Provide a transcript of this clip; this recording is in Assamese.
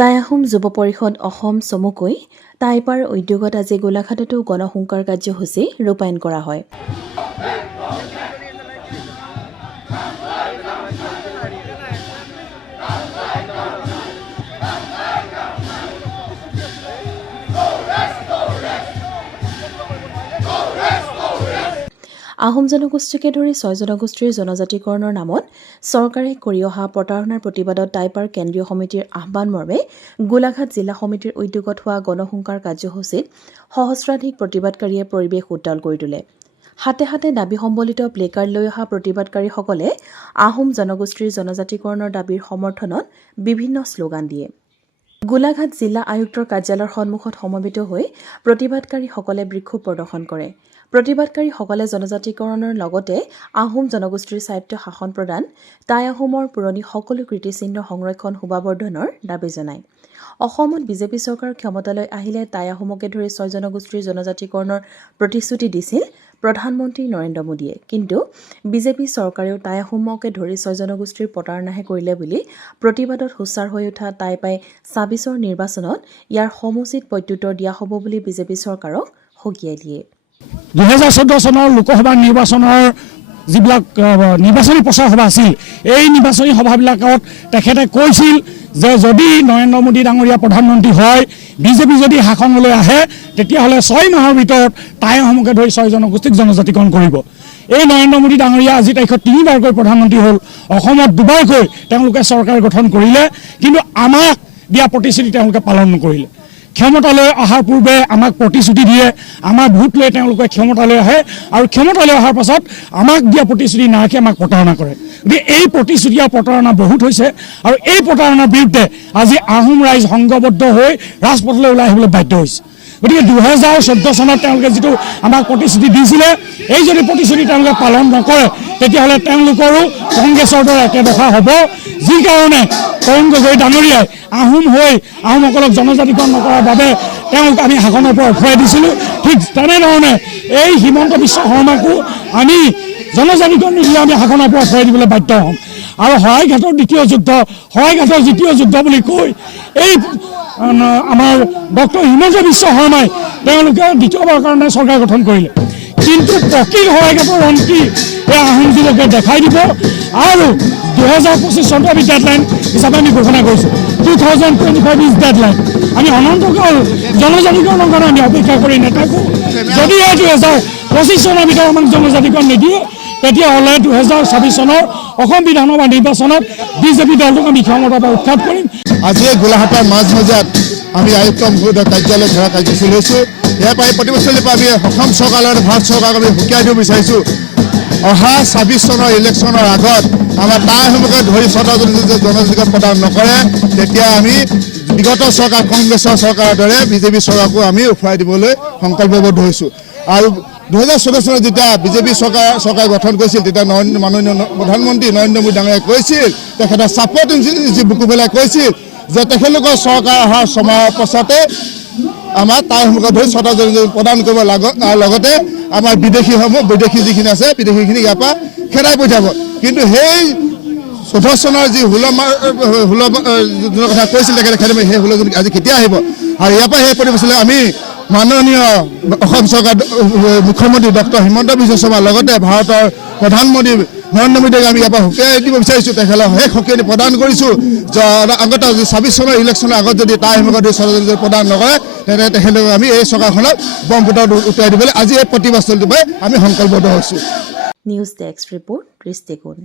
টাই আহোম যুৱ পৰিষদ অসম চমুকৈ টাইপাৰ উদ্যোগত আজি গোলাঘাটতো গণসংকাৰ কাৰ্যসূচী ৰূপায়ণ কৰা হয়। আহোম জনগোষ্ঠীকে ধৰি 6 জনগোষ্ঠীৰ জনজাতিকৰণৰ নামত চৰকাৰে কৰি অহা প্ৰতাৰণাৰ প্ৰতিবাদত টাইপাৰ কেন্দ্ৰীয় সমিতিৰ আহ্বান মৰ্মে গোলাঘাট জিলা সমিতিৰ উদ্যোগত হোৱা গণসংকাৰ কাৰ্যসূচীত সহস্ৰাধিক প্ৰতিবাদকাৰীয়ে পৰিৱেশ উত্তাল কৰি তোলে। হাতে হাতে দাবী সম্বলিত প্লেকাৰ্ড লৈ অহা প্ৰতিবাদকাৰীসকলে আহোম জনগোষ্ঠীৰ জনজাতিকৰণৰ দাবীৰ সমৰ্থনত বিভিন্ন শ্লোগান দিয়ে। গোলাঘাট জিলা আয়ুক্তৰ কাৰ্যালয়ৰ সন্মুখত সমবেত হৈ প্ৰতিবাদকাৰীসকলে বিক্ষোভ প্ৰদৰ্শন কৰে। প্ৰতিবাদকাৰীসকলে জনজাতিকৰণৰ লগতে আহোম জনগোষ্ঠীৰ স্বায়ত্ব শাসন প্ৰদান, টাই আহোমৰ পুৰণি সকলো কীৰ্তিচিহ্ন সংৰক্ষণ শোভাবৰ্ধনৰ দাবী জনায়। অসমত বিজেপি চৰকাৰ ক্ষমতালৈ আহিলে টাই আহোমকে ধৰি 6 জনগোষ্ঠীৰ জনজাতিকৰণৰ প্ৰতিশ্ৰুতি দিছিল প্ৰধানমন্ত্ৰী নৰেন্দ্ৰ মোদীয়ে। কিন্তু বিজেপি চৰকাৰেও টাই আহোমকে ধৰি 6 জনগোষ্ঠীৰ প্ৰতাৰণাহে কৰিলে বুলি প্ৰতিবাদত সোচ্চাৰ হৈ উঠা টাইপাই ২৬ৰ নিৰ্বাচনত ইয়াৰ সমুচিত প্ৰত্যুত্তৰ দিয়া হ'ব বুলি বিজেপি চৰকাৰক সকীয়াই দিয়ে। 2014 চনৰ লোকসভা নিৰ্বাচনৰ যিবিলাক নিৰ্বাচনী প্ৰচাৰ সভা আছিল, এই নিৰ্বাচনী সভাবিলাকত তেখেতে কৈছিল যে যদি নৰেন্দ্ৰ মোদী ডাঙৰীয়া প্ৰধানমন্ত্ৰী হয়, বিজেপি যদি শাসনলৈ আহে, তেতিয়াহ'লে 6 মাহৰ ভিতৰত টাই আহোমকে ধৰি 6 জনগোষ্ঠীক জনজাতিকৰণ কৰিব। এই নৰেন্দ্ৰ মোদী ডাঙৰীয়া আজি তাৰিখত 3বাৰকৈ প্ৰধানমন্ত্ৰী হ'ল, অসমত 2বাৰকৈ তেওঁলোকে চৰকাৰ গঠন কৰিলে, কিন্তু আমাক দিয়া প্ৰতিশ্ৰুতি তেওঁলোকে পালন নকৰিলে। ক্ষমতালৈ অহাৰ পূৰ্বে আমাক প্ৰতিশ্ৰুতি দিয়ে, আমাৰ ভোট লৈ তেওঁলোকে ক্ষমতালৈ আহে আৰু ক্ষমতালৈ অহাৰ পাছত আমাক দিয়া প্ৰতিশ্ৰুতি নাৰাখি আমাক প্ৰতাৰণা কৰে। গতিকে এই প্ৰতিশ্ৰুতি আৰু প্ৰতাৰণা বহুত হৈছে আৰু এই প্ৰতাৰণাৰ বিৰুদ্ধে আজি আহোম ৰাইজ সংঘবদ্ধ হৈ ৰাজপথলৈ ওলাই আহিবলৈ বাধ্য হৈছে। গতিকে 2014 চনত তেওঁলোকে যিটো আমাক প্ৰতিশ্ৰুতি দিছিলে, এই যদি প্ৰতিশ্ৰুতি তেওঁলোকে পালন নকৰে, তেতিয়াহ'লে তেওঁলোকৰো কংগ্ৰেছৰ দৰে একেদশা হ'ব। যি কাৰণে তৰুণ গগৈ ডাঙৰীয়াই আহোম হৈ আহোমসকলক জনজাতিকৰণ নকৰাৰ বাবে তেওঁক আমি শাসনৰ পৰা উঠুৱাই দিছিলোঁ, ঠিক তেনেধৰণে এই হিমন্ত বিশ্ব শৰ্মাকো আমি জনজাতিকৰণ নিদিলে আমি শাসনৰ পৰা উঠুৱাই দিবলৈ বাধ্য হ'ম। আৰু শৰাইঘাটৰ দ্বিতীয় যুদ্ধ, শৰাইঘাটৰ দ্বিতীয় যুদ্ধ বুলি কৈ এই আমাৰ ডক্টৰ হিমন্ত বিশ্ব শৰ্মাই তেওঁলোকে দ্বিতীয়বাৰৰ কাৰণে চৰকাৰ গঠন কৰিলে, কিন্তু প্ৰকৃত শৰাইঘাটৰ ৰণ কি এই আহোম যুৱকে দেখাই দিব। আৰু 2025 চনটো আমি ডেডলাইন হিচাপে আমি ঘোষণা কৰিছোঁ। 2025 ইজ ডেডলাইন। আমি অনন্তকাল জনজাতিকৰণৰ কাৰণে আমি অপেক্ষা কৰি নাথাকোঁ। যদি এই 2025 চনৰ ভিতৰত আমাক জনজাতিকৰণ নিদিয়ে, তেতিয়াহ'লে 2026 চনৰ অসম বিধানসভা নিৰ্বাচনত বিজেপি দলটোক আমি ক্ষমতাৰ পৰা উৎখাত কৰিম। আজি গোলাঘাটৰ মাজমজিয়াত আমি আয়ুক্ত মহোদয়ৰ কাৰ্যালয় ঘেৰা কাৰ্যসূচী লৈছোঁ। ইয়াৰ পৰা এই প্ৰতিবছৰৰ পৰা আমি অসম চৰকাৰ আৰু ভাৰত চৰকাৰক আমি সকীয়াই দিব বিচাৰিছোঁ। অহা 26 চনৰ ইলেকশ্যনৰ আগত আমাৰ টাই আহোমকে ধৰি 6টা জনজাতিকৰণ প্ৰদান নকৰে, তেতিয়া আমি বিগত চৰকাৰ কংগ্ৰেছৰ চৰকাৰৰ দৰে বিজেপি চৰকাৰকো আমি উফৰাই দিবলৈ সংকল্পবদ্ধ হৈছোঁ। আৰু 2014 চনত যেতিয়া বিজেপি চৰকাৰ গঠন কৰিছিল, তেতিয়া মাননীয় প্ৰধানমন্ত্ৰী নৰেন্দ্ৰ মোদী ডাঙৰীয়াই কৈছিল, তেখেতে চাপত যি বুকু পেলাই কৈছিল যে তেখেতলোকৰ চৰকাৰ অহাৰ সময়ৰ পাছতে আমাৰ টাই আহোমকে ধৰি 6টা জনজাতি প্ৰদান কৰিব লগতে আমাৰ বিদেশী যিখিনি আছে, বিদেশীখিনি ইয়াৰ পৰা খেদাই পঠিয়াব। কিন্তু সেই 14 চনৰ যি হুলৰ কথা কৈছিল তেখেতে সেই হুলজন আজি কেতিয়া আহিব? আৰু ইয়াৰ পৰা সেই প্ৰতিবছৰলৈ আমি মাননীয় অসম চৰকাৰ মুখ্যমন্ত্ৰী ডক্টৰ হিমন্ত বিশ্ব শৰ্মাৰ লগতে ভাৰতৰ প্ৰধানমন্ত্ৰী নৰেন্দ্ৰ মোদীক আমি ইয়াৰ পৰা সকীয়াই দিব বিচাৰিছোঁ। তেখেতক সেই সকীয়াই প্ৰদান কৰিছোঁ। আগতে 26 চনৰ ইলেকশ্যনৰ আগত যদি টাই আহোমকে ধৰি 6টা জনজাতি প্ৰদান নকৰে, তেন্তে তেখেতলোকক আমি এই চৰকাৰখনক ব্ৰহ্মপুত্ৰত উটুৱাই দিবলৈ আজি এই প্ৰতিবাদস্থলীটোৰ পৰাই আমি সংকল্পবদ্ধ হৈছোঁ। নিউজ ডেস্ক ৰিপৰ্ট দৃষ্টিকোণ।